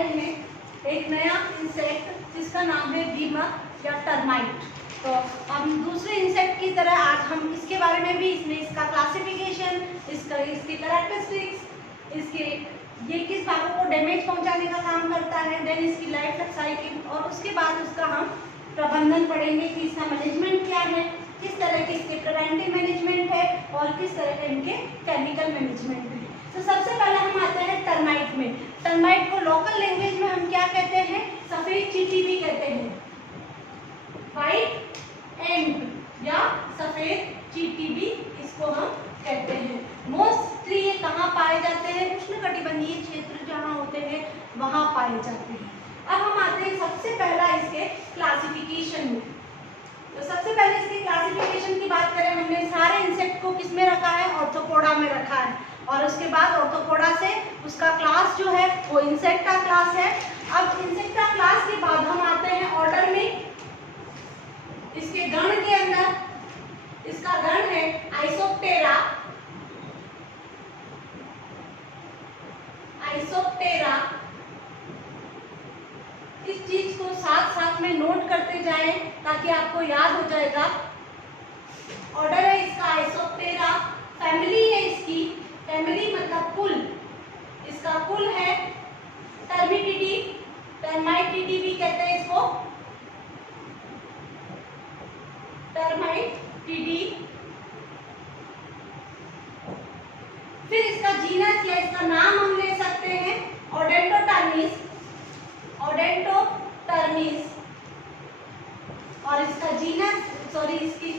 रहे हैं एक नया इंसेक्ट जिसका नाम है दीमक या टर्माइट। तो हम दूसरे इंसेक्ट की तरह आज हम इसके बारे में भी, इसमें इसका क्लासिफिकेशन, इसकी कैरेक्टरिस्टिक्स, इसके ये किस भागों को डैमेज पहुंचाने का काम करता है, देन इसकी लाइफ साइकिल, और उसके बाद उसका हम प्रबंधन पढ़ेंगे कि इसका मैनेजमेंट क्या है, किस तरह के इसके प्रिवेंटिव मैनेजमेंट है और किस तरह के इनके केमिकल मैनेजमेंट है। तो सबसे पहले हम आते हैं टर्माइट में। टर्माइट को लोकल लैंग्वेज में हम क्या कहते हैं? सफेद चींटी भी कहते हैं, व्हाइट एंट या सफेद चींटी भी इसको हम कहते हैं। मोस्टली ये कहाँ पाए जाते हैं? उष्णकटिबंधीय क्षेत्र जहाँ होते हैं वहाँ पाए जाते हैं। अब हम आते हैं सबसे पहला इसके क्लासिफिकेशन में। तो सबसे पहले इसके क्लासिफिकेशन की बात करें, हमने सारे इंसेक्ट को किस में रखा है? ऑर्थोपोडा में रखा है, और उसके बाद ऑर्थोपोडा से उसका क्लास जो है वो इंसेक्टा क्लास है। अब इंसेक्टा क्लास के बाद हम आते हैं ऑर्डर में। इसके गण के अंदर इसका गण है आइसोप्टेरा। आइसोप्टेरा, इस चीज को साथ साथ में नोट करते जाएं ताकि आपको याद हो जाएगा। ऑर्डर है इसका आइसोप्टेरा, फैमिली है इसकी, फैमिली मतलब कुल, इसका कुल है टर्मिटिडी, टर्माइटिडी भी कहते हैं इसको, टर्माइटिडी। फिर इसका जीनस या इसका नाम हम ले सकते हैं ओडेंटोटर्मिस, ओडेंटोटर्मिस, और इसका जीनस इसकी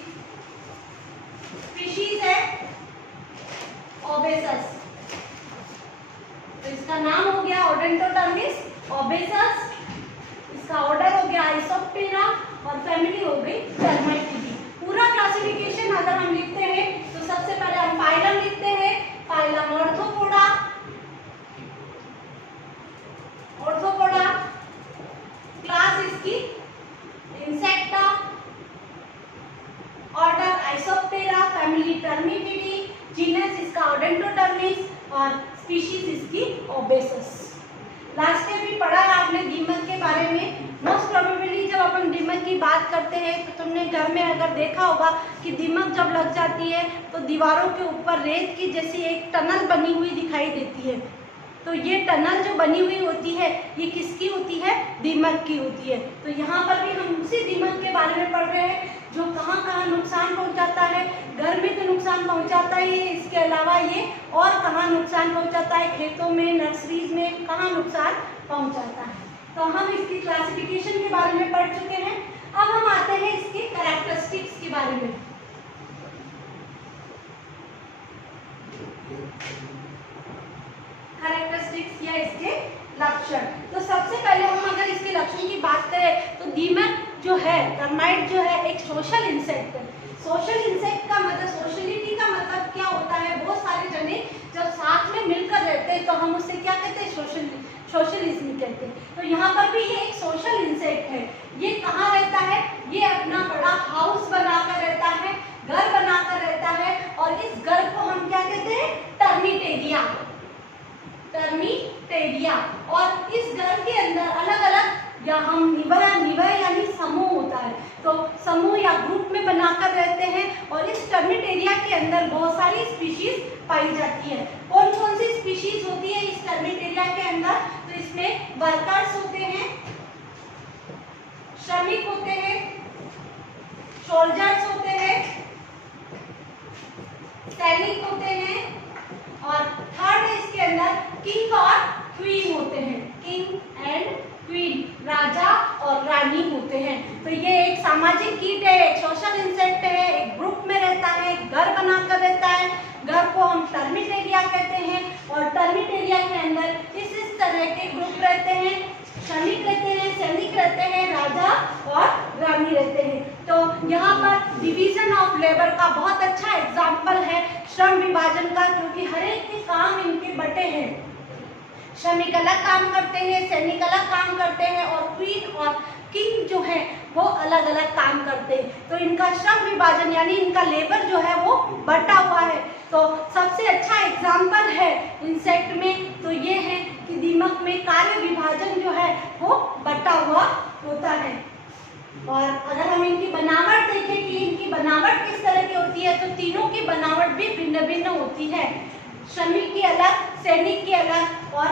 स्पीशीज है ओबेसस। तो इसका नाम हो गया ओडेंटोटर्मिस ओबेसस, इसका ऑर्डर हो गया आइसोप्टेरा और फैमिली हो गई टर्माइटिडी। पूरा क्लासिफिकेशन अगर हम लिखते हैं तो सबसे पहले हम फाइलम लिखते हैं, फाइलम ऑर्थोपोडा, ऑर्थोपोडा, क्लास इसकी Insecta, order Isoptera, family Termitidae, genus इसका ओडेंटोटर्मिस और स्पीशीज इसकी ओबेसस। लास्ट में भी पढ़ा है आपने दीमक के बारे में। मोस्ट प्रोबेबली जब अपन दीमक की बात करते हैं तो तुमने घर में अगर देखा होगा कि दीमक जब लग जाती है तो दीवारों के ऊपर रेत की जैसी एक टनल बनी हुई दिखाई देती है। तो ये टनल जो बनी हुई होती है ये किसकी होती है? दीमक की होती है। तो यहाँ पर भी हम उसी दीमक के बारे में पढ़ रहे हैं जो कहाँ कहाँ नुकसान पहुँचाता है। घर में तो नुकसान पहुँचाता ही है, इसके अलावा ये और कहाँ नुकसान पहुँचाता है? खेतों में, नर्सरीज में कहाँ नुकसान पहुँचाता है। तो हम इसकी क्लासिफिकेशन के बारे में पढ़ चुके हैं। अब हम आते हैं इसके कैरेक्टरिस्टिक्स के बारे में। कैरेक्टरिस्टिक्स या इसके लक्षण। तो सबसे पहले हम अगर इसके लक्षण की बात करें तो दीमक जो है, टर्माइट जो है, एक सोशल इंसेक्ट है। सोशल इंसेक्ट का मतलब, सोशलिटी का मतलब क्या होता है? बहुत सारे जने जब साथ में मिलकर रहते हैं तो हम उससे क्या कहते हैं? सोशलिज्म कहते हैं। तो यहाँ पर भी ये एक सोशल इंसेक्ट है। ये कहाँ रहता है? ये अपना बड़ा हाउस बनाकर रहता है, घर बनाकर रहता है, और इस घर को हम क्या कहते हैं? टर्मिटेरिया, टर्मिटेरिया। और इस घर के अंदर अलग अलग या हम निवय यानी समूह होता है, तो समूह या ग्रुप में बनाकर रहते हैं। और इस टर्मिटेरिया के अंदर बहुत सारी स्पीशीज पाई जाती है। कौन कौन सी स्पीशीज होती है इस टर्मिटेरिया के अंदर? तो इसमें वर्कर्स होते हैं, श्रमिक होते हैं, सोल्जर्स होते हैं, सैनिक होते हैं, और थर्ड इसके अंदर किंग और क्वीन होते हैं, किंग एंड क्वीन, राजा और रानी होते हैं। तो ये एक सामाजिक कीट है, एक सोशल इंसेक्ट है, एक ग्रुप में रहता है, घर बनाकर रहता है। घर को हम टर्मिटेरिया कहते हैं, और टर्मिटेरिया के अंदर इस तरह के ग्रुप रहते हैं, श्रमिक रहते हैं, सैनिक रहते हैं, राजा और रानी रहते हैं। तो यहाँ पर डिवीजन ऑफ लेबर का बहुत अच्छा एग्जाम्पल है श्रम विभाजन का, क्योंकि हर एक के काम इनके बटे हैं। श्रमिक अलग काम करते हैं, सैनिक अलग काम करते हैं, और क्वीन और किंग जो है वो अलग अलग काम करते हैं। तो इनका श्रम विभाजन यानी इनका लेबर जो है वो बटा हुआ है। तो सबसे अच्छा एग्जाम्पल है इंसेक्ट में तो ये है कि दीमक में कार्य विभाजन जो है वो बटा हुआ होता है। और अगर हम इनकी बनावट देखें कि इनकी बनावट किस तरह की होती है, तो तीनों की बनावट भी भिन्न भिन्न होती है। श्रमिक की अलग, सैनिक की अलग और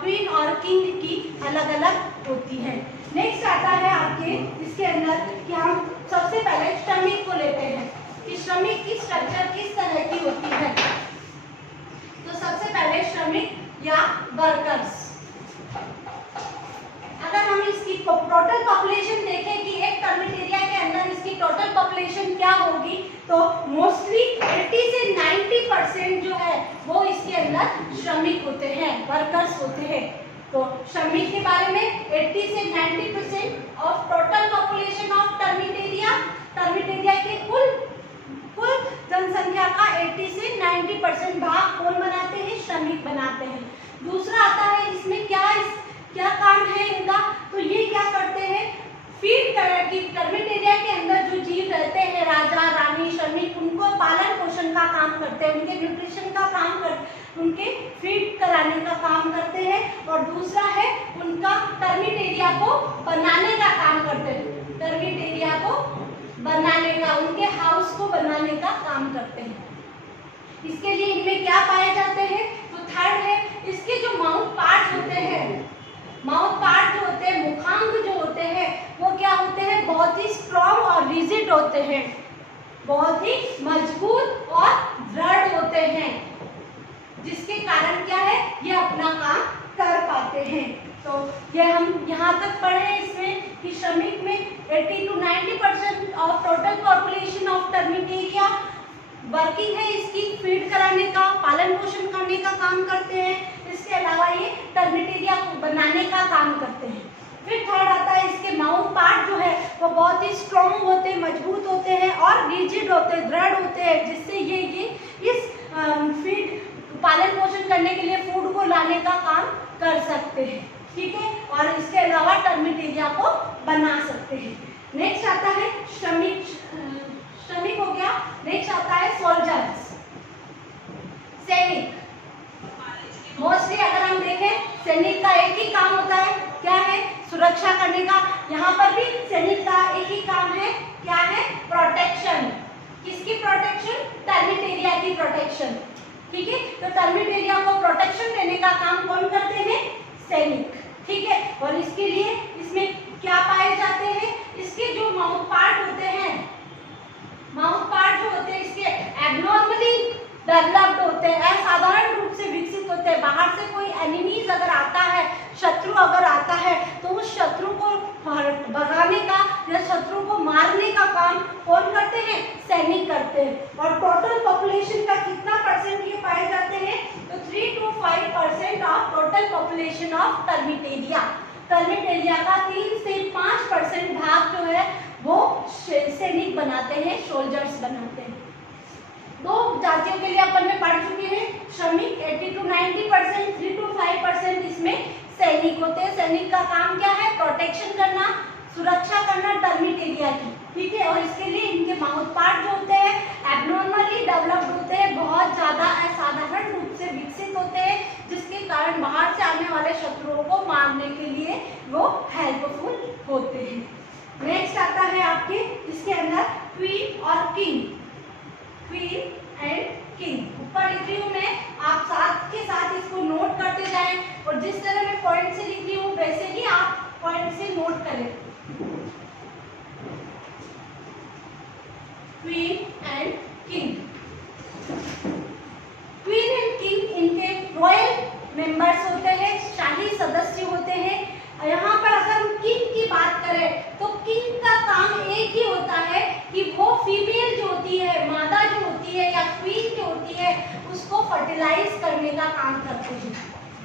क्वीन और किंग की अलग अलग होती है। नेक्स्ट आता है आपके इसके अंदर कि हम सबसे पहले श्रमिक को लेते हैं कि श्रमिक की स्ट्रक्चर किस तरह की होती है। तो सबसे पहले श्रमिक या वर्कर्स, अगर हम इसकी टोटल पॉपुलेशन देखें कि एक टर्मिट एरिया के अंदर इसकी टोटल पॉपुलेशन क्या होगी, तो मोस्टली 80 से 90% जो है वो इसके अंदर श्रमिक होते हैं, वर्कर्स होते हैं। तो श्रमिक के बारे में 80 से 90% of total population of termite area के कुल जनसंख्या का 80 से 90% भाग कौन बनाते हैं, श्रमिक बनाते हैं। दूसरा आता है इसमें क्या काम है इनका, तो ये क्या करते हैं, फीड की टर्मिट एरिया के अंदर जो जीव रहते हैं, राजा रानी श्रमिक, उनको पालन पोषण का काम करते हैं, उनके न्यूट्रिशन का काम उनके फीड कराने का काम करते हैं। और दूसरा है उनका टर्मिट एरिया को बनाने का काम करते हैं, टर्मिट एरिया को बनाने का, उनके हाउस को बनाने का काम करते हैं। इसके लिए इनमें क्या पाए जाते हैं, तो थर्ड है इसके जो माउथ पार्ट होते हैं, माउथ पार्ट जो होते हैं, मुखांग जो होते हैं, वो क्या होते हैं, बहुत ही स्ट्रॉन्ग और रिजिड होते हैं, बहुत ही मजबूत और दृढ़ होते हैं, जिसके कारण क्या है, ये अपना काम कर पाते हैं। तो ये हम यहाँ तक पढ़े इसमें कि श्रमिक में 80 to 90% of total population of termite area working है, इसकी फीड कराने का, पालन पोषण करने का काम करते हैं। इसके अलावा ये टर्मिट एरिया को बनाने का काम करते हैं। फिर थर्ड आता है इसके माउथ पार्ट जो है वो बहुत ही स्ट्रॉन्ग होते हैं, मजबूत होते हैं और रिजिड होते हैं, दृढ़ होते हैं, जिससे ये इस फीड पालन पोषण करने के लिए फूड को लाने का काम कर सकते हैं, ठीक है। और इसके अलावा टर्मिट एरिया को बना सकते हैं। नेक्स्ट आता है श्रमिक हो गया। नेक्स्ट आता है सोल्जर्स, सैनिक। मोस्टली अगर हम देखें सैनिक का एक ही काम होता है, क्या है, सुरक्षा करने का। यहाँ पर भी सैनिक का एक ही काम है, क्या है, प्रोटेक्शन। किसकी प्रोटेक्शन, टर्मिट एरिया की प्रोटेक्शन, ठीक है। तो टर्मिट एरिया को प्रोटेक्शन देने का काम कौन करते हैं, सैनिक, ठीक है। और इसके लिए इसमें क्या पाए जाते हैं, इसके जो माउथ पार्ट होते हैं, माउथ पार्ट जो होते हैं इसके एबनॉर्मली डेवलप्ड होते हैं, असाधारण रूप से विकसित होते हैं। बाहर से कोई एनिमीज अगर आता है, शत्रु अगर आता है, तो उस शत्रु को भगाने का या शत्रु को मारने का काम कौन करते हैं, सैनिक करते हैं। और टोटल पॉपुलेशन का कितना परसेंट ये पाए जाते हैं, तो 3 to 5% of total population of termite area. Termite area का 3 से 5% भाग जो है वो सैनिक बनाते हैं, सोल्जर्स बनाते हैं। दो जातियों के लिए अपन ने पढ़ चुके हैं, श्रमिक 80 to 90%, 3 to 5% इसमें सैनिक होते हैं। सैनिक का काम क्या है, प्रोटेक्शन करना, सुरक्षा करना टर्मिट एरिया की, ठीक है। और इसके लिए इनके माउथ पार्ट जो होते हैं एबनॉर्मली डेवलप्ड होते हैं, बहुत ज़्यादा असाधारण रूप से विकसित होते हैं, जिसके कारण बाहर से आने वाले शत्रुओं को मारने के लिए वो हेल्पफुल होते हैं। नेक्स्ट आता है आपके इसके अंदर क्वीन और किंग, क्वीन एंड किंग। ऊपर लिख रही हूँ मैं, आप साथ के साथ इसको नोट करते जाएं, और जिस तरह मैं पॉइंट से लिख रही हूँ वैसे ही आप पॉइंट से नोट करें। Queen and king, queen and king इनके रॉयल मेंबर्स होते हैं, शाही सदस्य होते हैं। यहाँ पर अगर हम किंग की बात करें तो किंग का काम एक ही होता है कि वो फीमेल जो होती है, मादा जो होती है या क्वीन जो होती है, उसको फर्टिलाइज करने का काम करते हैं।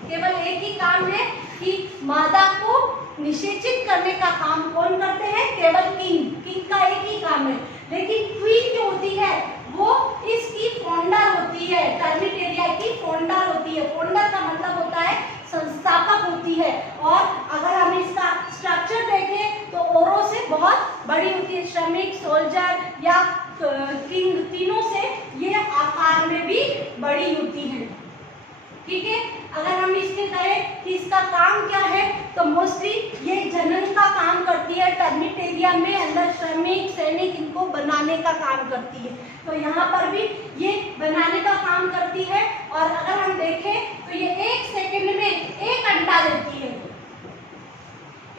केवल एक ही काम है कि मादा को निषेचित करने का काम कौन करते हैं, केवल किंग। किंग का एक ही काम है। लेकिन क्वीन जो होती है वो इसकी फाउंडर होती है, टर्मिट एरिया की फाउंडर होती है। फाउंडर का मतलब होता है संस्थापक होती है। और अगर हम इसका स्ट्रक्चर देखें तो औरों से बहुत बड़ी होती है। श्रमिक, सोल्जर या किंग, तीनों से ये आकार में भी ठीक है। अगर हम इसके कहें कि इसका काम क्या है, तो मोस्टली ये जनन का काम करती है। टर्मिटेरिया में अंदर श्रमिक सैनिक इनको बनाने का काम करती है। तो यहाँ पर भी ये बनाने का काम करती है। और अगर हम देखें तो ये 1 सेकंड में 1 अंडा देती है।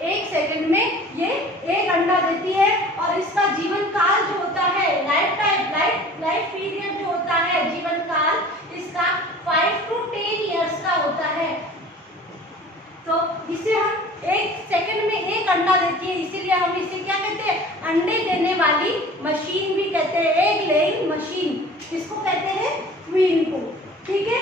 1 सेकंड में ये 1 अंडा देती है। और इसका जीवन काल जो होता है, लाइफ पीरियड जो होता है, जीवन काल इसका 5 to 10 इयर्स का होता है। तो इसे हम 1 सेकंड में 1 अंडा देती है, इसीलिए हम इसे क्या कहते हैं, अंडे देने वाली मशीन भी कहते हैं, एग लेइंग मशीन इसको कहते हैं क्वीन को। ठीक है।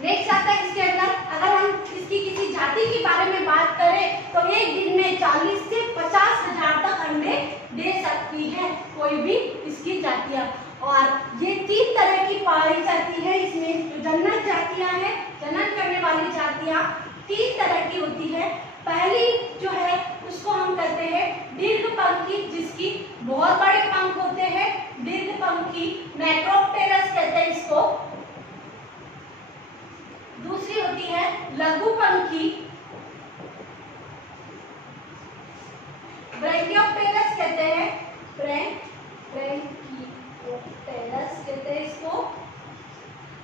नेक्स्ट आता है इसके अंदर, अगर हम इसकी किसी जाति के बारे में बात करें तो एक दिन में 40 से 50 हजार तक अंडे दे सकती है कोई भी इसकी जातियां। और ये 3 तरह की पाई जाती है। इसमें जो जनक जातियां हैं, जनन करने वाली जातियां 3 तरह की होती है। पहली जो है उसको हम कहते हैं दीर्घपंखी, जिसकी बहुत बड़े पंख होते हैं, दीर्घपंखी मैक्रोप्टेरस कहते हैं इसको। दूसरी होती है लघुपंखी, ब्रैकियोप्टेरस कहते हैं, ब्रैकियोप्टेरस कहते हैं इसको।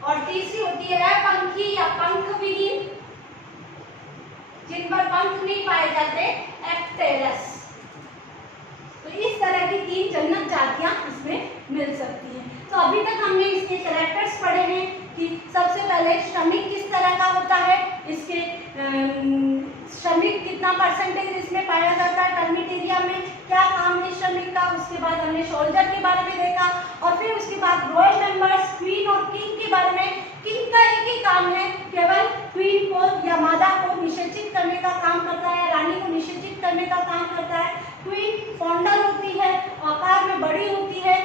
और तीसरी होती है अपंखी या पंख विहीन, जिन पर पंख नहीं पाए जाते, एप्टेरस। तो इस तरह की 3 जनक जातियां इसमें मिल सकती हैं। तो अभी तक हमने इसके कैरेक्टर्स पढ़े हैं कि सबसे पहले श्रमिक किस तरह का होता है, इसके श्रमिक कितना परसेंटेज इसमें पाया जाता है, टर्मिटेरिया में क्या काम है श्रमिक का। उसके बाद हमने सोल्जर के बारे में देखा। और फिर उसके बाद रॉयल मेंबर्स, क्वीन और किंग के बारे में। किंग का एक ही काम है, केवल क्वीन को या मादा को निषेचित करने का काम करता है, रानी को निषेचित करने का काम करता है। क्वीन फॉन्डर होती है, आकार में बड़ी होती है,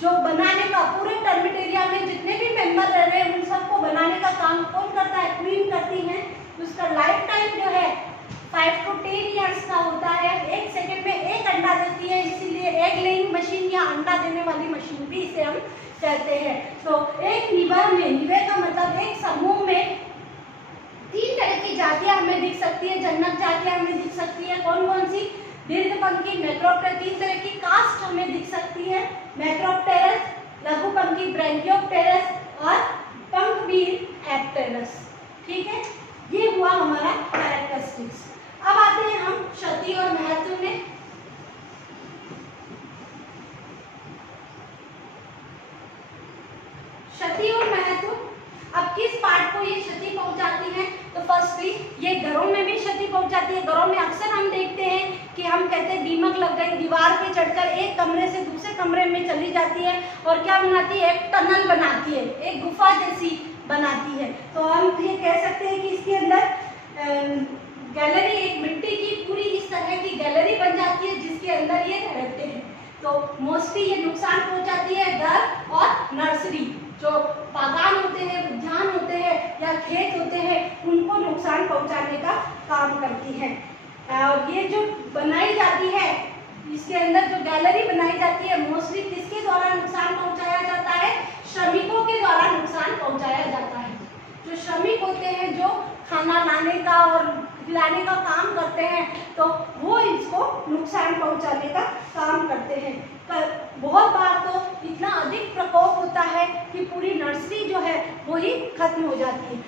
जो बनाने का पूरे टर्मिटेरिया में जितने भी मेंबर रह रहे हैं उन सबको बनाने का काम कौन करता है, क्वीन करती है। उसका लाइफ टाइम जो है 5 to 10 इयर्स का होता है। 1 सेकंड में 1 अंडा देती है, इसीलिए एग लेइंग मशीन या अंडा देने वाली मशीन भी इसे हम कहते हैं। तो एक निवाह में, निवाह का मतलब एक समूह में 3 तरह की जातियां हमें दिख सकती है, जनक जातियां हमें दिख सकती है। कौन कौन सी, दीर्घपंखी, मैक्रोप्टेरस, 3 तरह की कास्ट हमें दिख सकती है, मैक्रोप्टेरस, लघुपंखी ब्रैकियोप्टेरस और पंखविहीन एप्टेरस। ठीक है, ये हुआ हमारा कैरेक्टरिस्टिक्स। अब आते हैं हम क्षति और महत्व में। क्षति और महत्व, अब किस पार्ट को ये क्षति पहुंचाती है, तो फर्स्टली ये घरों में भी क्षति पहुंचाती है। घरों में अक्सर हम देखते हैं कि हम कहते हैं दीमक लग गई, दीवार पे चढ़कर एक कमरे से दूसरे कमरे में चली जाती है और क्या बनाती है, एक टनल बनाती है, एक गुफा जैसी बनाती है। तो हम ये कह सकते हैं कि इसके अंदर गैलरी, एक मिट्टी की पूरी इस तरह की गैलरी बन जाती है जिसके अंदर ये रहते हैं। तो मोस्टली ये नुकसान पहुंचाती है घर और नर्सरी, जो बागान होते हैं, उद्यान होते हैं या खेत होते हैं, उनको नुकसान पहुंचाने का काम करती है। और ये जो बनाई जाती है, इसके अंदर जो गैलरी बनाई जाती है, मोस्टली किसके द्वारा नुकसान पहुंचाया जाता है, श्रमिकों के द्वारा नुकसान पहुंचाया जाता है। जो श्रमिक होते हैं, जो खाना लाने का और खिलाने का काम करते हैं, तो वो इसको नुकसान पहुंचाने का काम करते हैं। बहुत बार तो इतना अधिक प्रकोप होता है कि पूरी नर्सरी जो है वो ही खत्म हो जाती है।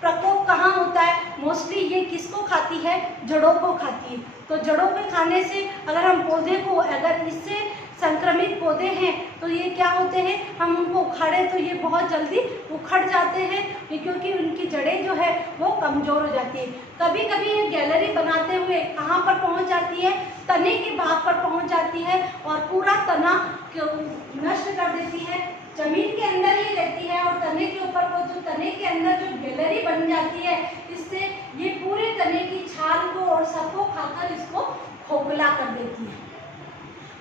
प्रकोप कहाँ होता है, मोस्टली ये किसको खाती है, जड़ों को खाती है। तो जड़ों के खाने से अगर हम पौधे को, अगर इससे संक्रमित पौधे हैं तो ये क्या होते हैं, हम उनको उखाड़े तो ये बहुत जल्दी उखड़ जाते हैं, क्योंकि उनकी जड़ें जो है वो कमज़ोर हो जाती है। कभी कभी ये गैलरी बनाते हुए कहाँ पर पहुँच जाती है, तने के भाग पर पहुँच जाती है और पूरा तना नष्ट कर देती है। जमीन के अंदर ही रहती है और तने के ऊपर वो जो तने के अंदर जो गैलरी बन जाती है, इससे ये पूरे तने की छाल को और सबको खाकर इसको खोखला कर देती है।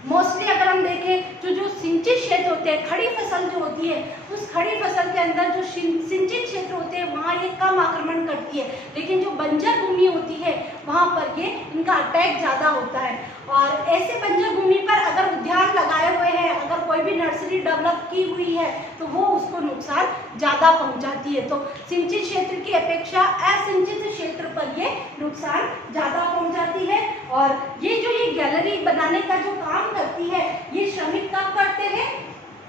मोस्टली अगर हम देखें जो सिंचित क्षेत्र होते हैं, खड़ी फसल जो होती है, उस खड़ी फसल के अंदर जो सिंचित क्षेत्र होते हैं वहाँ ये कम आक्रमण करती है, लेकिन जो बंजर भूमि होती है वहाँ पर ये इनका अटैक ज़्यादा होता है। और ऐसे बंजर भूमि पर अगर उद्यान लगाए हुए हैं, अगर कोई भी नर्सरी डेवलप की हुई है तो वो उसको नुकसान ज़्यादा पहुंचाती है। तो सिंचित क्षेत्र की अपेक्षा असिंचित क्षेत्र पर ये नुकसान ज़्यादा पहुंचाती है। और ये गैलरी बनाने का जो काम करती है ये श्रमिक कब करते हैं?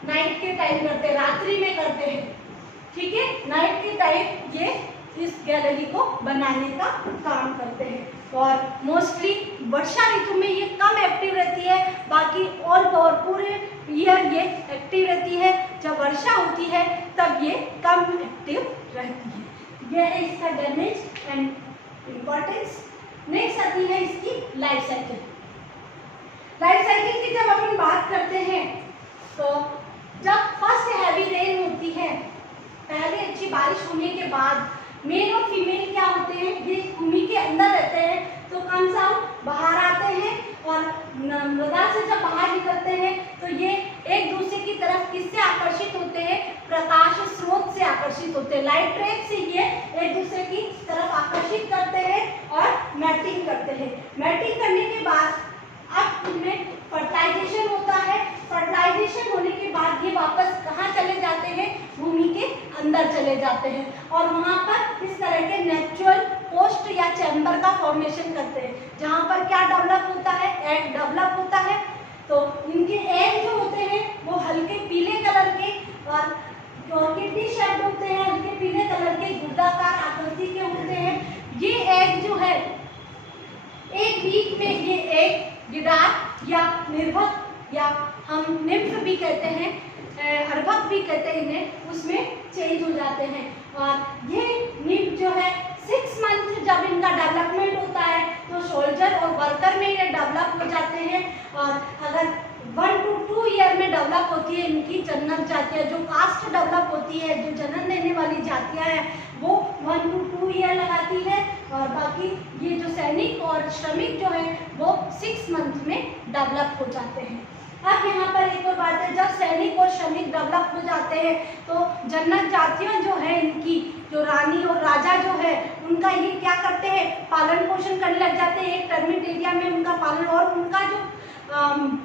नाइट के टाइम करते हैं, रात्रि में करते हैं, ठीक है। नाइट के टाइम ये इस गैलरी को बनाने का काम करते हैं। और मोस्टली वर्षा ऋतु में ये कम एक्टिव रहती है, बाकी ऑल ओवर पूरे ईयर ये एक्टिव रहती है। जब वर्षा होती है तब ये कम एक्टिव रहती है। यह है इसका डैमेज एंड इम्पोर्टेंस। नेक्स्ट आती है इसकी लाइफ साइकिल। लाइफ साइकिल की जब अपन बात करते हैं तो जब फर्स्ट हैवी रेन होती है, पहले अच्छी बारिश होने के बाद मेल और फीमेल क्या होते हैं, ये भूमि के अंदर रहते हैं, तो कौन सा बाहर आते हैं और मृदा से जब बाहर निकलते हैं तो ये एक दूसरे की तरफ किससे आकर्षित होते हैं? प्रकाश स्रोत से आकर्षित होते हैं। लाइट ट्रैप से ये एक दूसरे की तरफ आकर्षित करते हैं और मैटिंग करते हैं। मैटिंग करने के बाद अब इनमें फर्टिलाइजेशन होता है। फर्टिलाइजेशन होने के बाद ये वापस कहाँ चले जाते हैं? भूमि के अंदर चले जाते हैं और वहाँ पर इस तरह के नेचुरल पोस्ट या चैम्बर का फॉर्मेशन करते हैं, जहाँ पर क्या डेवलप होता है? एग डेवलप होता है। तो इनके एग जो होते हैं वो हल्के पीले कलर के और किडनी शेप्ड होते हैं, हल्के पीले कलर के गुर्दाकार आकृति के होते हैं। ये एग जो है एक वीक में ये एग गिडार या निर्भक या हम निम्फ भी कहते हैं, अर्भक भी कहते हैं इन्हें, उसमें चेंज हो जाते हैं। और ये निम्फ जो है 6 मंथ जब इनका डेवलपमेंट होता है तो सोल्जर और वर्कर में ये डेवलप हो जाते हैं। और अगर 1 to 2 ईयर में डेवलप होती है इनकी जनन जातियाँ, जो कास्ट डेवलप होती है, जो जन्म देने वाली जातियाँ हैं वो 1 to 2 ईयर लगाती है। और बाकी ये जो सैनिक और श्रमिक जो है वो 6 मंथ में डेवलप हो जाते हैं। अब यहाँ पर एक और बात है, जब सैनिक और श्रमिक डेवलप हो जाते हैं तो जन्नत जातियाँ जो है इनकी, जो रानी और राजा जो है उनका ये क्या करते हैं? पालन पोषण करने लग जाते हैं। एक टर्मिट एरिया में उनका पालन, और उनका जो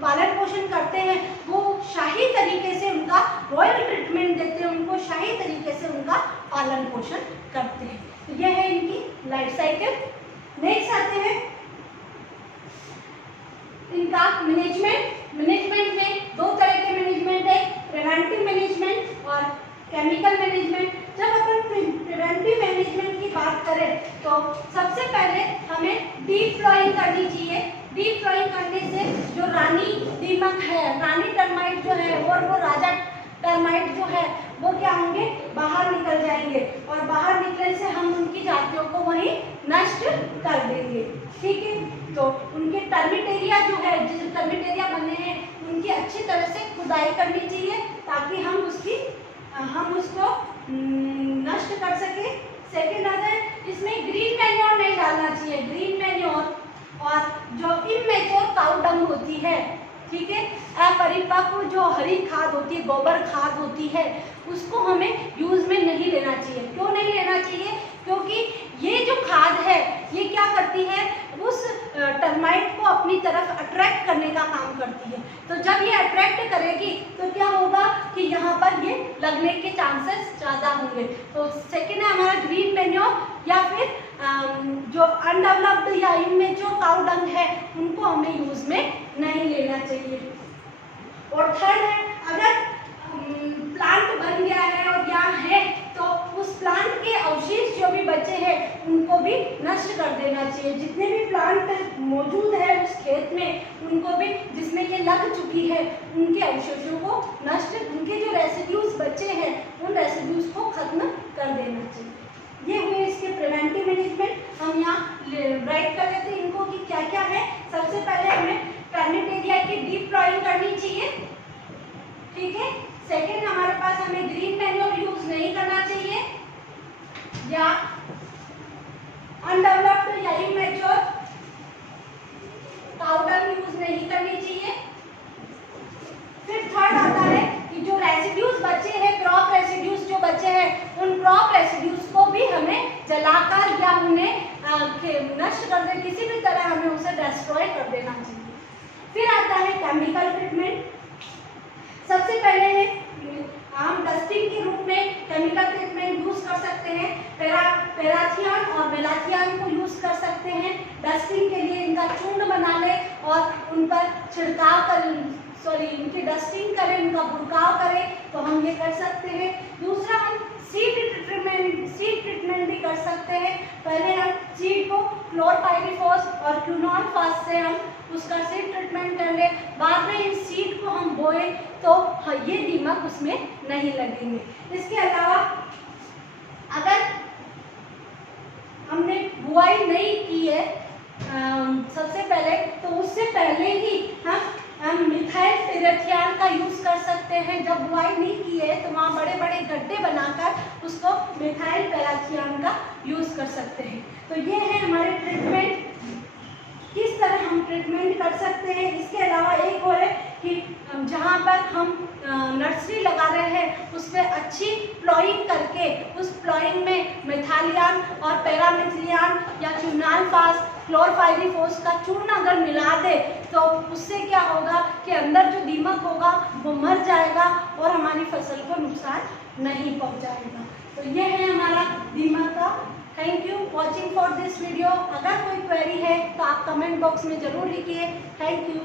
पालन पोषण करते हैं वो शाही तरीके से उनका रॉयल ट्रीटमेंट देते हैं, उनको शाही तरीके से उनका पालन पोषण करते हैं। तो यह है इनकी लाइफ साइकिल। नेक्स्ट आते हैं इनका मैनेजमेंट। मैनेजमेंट में 2 तरह के मैनेजमेंट है, प्रिवेंटिव मैनेजमेंट और केमिकल मैनेजमेंट। जब अपन प्रिवेंटिव मैनेजमेंट की बात करें तो सबसे पहले हमें डीप फ्लोइंग करनी चाहिए। डीप फ्लोइंग करने से जो रानी दीमक है, रानी टर्माइट जो है और वो राजा टर्माइट जो है वो क्या होंगे? बाहर निकल जाएंगे और बाहर निकलने से हम उनकी जातियों को वहीं नष्ट कर देंगे, ठीक है। तो उनके टर्मिट एरिया जो है, जिस टर्मिट एरिया बने हैं उनकी अच्छी तरह से खुदाई करनी चाहिए ताकि हम उसको नष्ट कर सके। सेकेंड आता है इसमें ग्रीन मैन्योर नहीं डालना चाहिए। ग्रीन मैन्योर और जो इमेच्योर काउ डंग होती है, ठीक है, अपरिपक्व जो हरी खाद होती है, गोबर खाद होती है, उसको हमें यूज में नहीं लेना चाहिए। क्यों नहीं लेना चाहिए? क्योंकि ये जो खाद है ये क्या करती है? उस टर्माइट को अपनी तरफ अट्रैक्ट करने का काम करती है। तो जब ये अट्रैक्ट करेगी तो क्या होगा कि यहाँ पर ये लगने के चांसेस ज़्यादा होंगे। तो सेकेंड है हमारा ग्रीन मैन्योर, या फिर जो अनडेवलप्ड या इमेच्योर काउ डंग है उनको हमें यूज में नहीं लेना चाहिए। और थर्ड है, अगर प्लांट बन गया है और यहाँ है तो उस प्लांट के अवशेष जो भी बचे हैं उनको भी नष्ट कर देना चाहिए। जितने भी प्लांट मौजूद है उस खेत में उनको भी, जिसमें ये लग चुकी है, उनके अवशेषों को नष्ट, उनके जो रेसिड्यूज बचे हैं उन रेसिड्यूज को खत्म कर देना चाहिए। ये हुए इसके प्रिवेंटिव मैनेजमेंट। हम यहाँ राइट कर लेते हैं इनको कि क्या क्या है। सबसे पहले हमें टर्मिट एरिया की डीप फ्लोइंग करनी चाहिए, ठीक है। सेकेंड हमारे पास हमें ग्रीन मैन्योर यूज नहीं करना चाहिए या अनडेवलप्ड या इमेच्योर काउ डंग यूज नहीं करनी चाहिए। थर्ड आता है कि जो रेसिड्यूज बचे हैं, क्रॉप रेसिड्यूज जो बचे हैं, उन क्रॉप रेसिड्यूज को भी हमें जलाकर या उन्हें नष्ट कर दे, किसी भी तरह हमें उसे डिस्ट्रॉय कर देना चाहिए। फिर आता है केमिकल ट्रीटमेंट। सबसे पहले है हम डस्टिंग के रूप में केमिकल ट्रीटमेंट यूज कर सकते हैं। पैराथियन और मेलाथियन को यूज कर सकते हैं। डस्टिंग के लिए इनका चूर्ण बना ले और उन पर छिड़काव कर उनकी डस्टिंग करें, उनका बुड़काव करें, तो हम ये कर सकते हैं। दूसरा हम सीड ट्रीटमेंट भी कर सकते हैं। पहले हम सीड को क्लोरपाइरिफॉस और क्विनोलफास से हम उसका सीड ट्रीटमेंट कर ले, बाद में इस सीड को हम बोए तो ये दीमक उसमें नहीं लगेंगे। इसके अलावा अगर हमने बुआई नहीं की है सबसे पहले, तो उससे पहले ही हम मिथाइल पैराथियन का यूज कर सकते हैं। जब बुआई नहीं की है तो वहाँ बड़े बड़े गड्ढे बनाकर उसको मिथाइल पैराथियन का यूज कर सकते हैं। तो ये है हमारे ट्रीटमेंट, किस तरह हम ट्रीटमेंट कर सकते हैं। इसके अलावा एक और है कि जहाँ पर हम नर्सरी लगा रहे हैं उस पर अच्छी प्लॉइंग करके उस प्लॉइंग में मेथालियन और पैरामिथिलियन या क्विनोलफास, क्लोरपाइरिफॉस का चूर्ण अगर मिला दे तो उससे क्या होगा कि अंदर जो दीमक होगा वो मर जाएगा और हमारी फसल को नुकसान नहीं पहुंचाएगा। तो ये है हमारा दीमक का। Thank you watching for this video. अगर कोई क्वेरी है तो आप कमेंट बॉक्स में ज़रूर लिखिए। Thank you.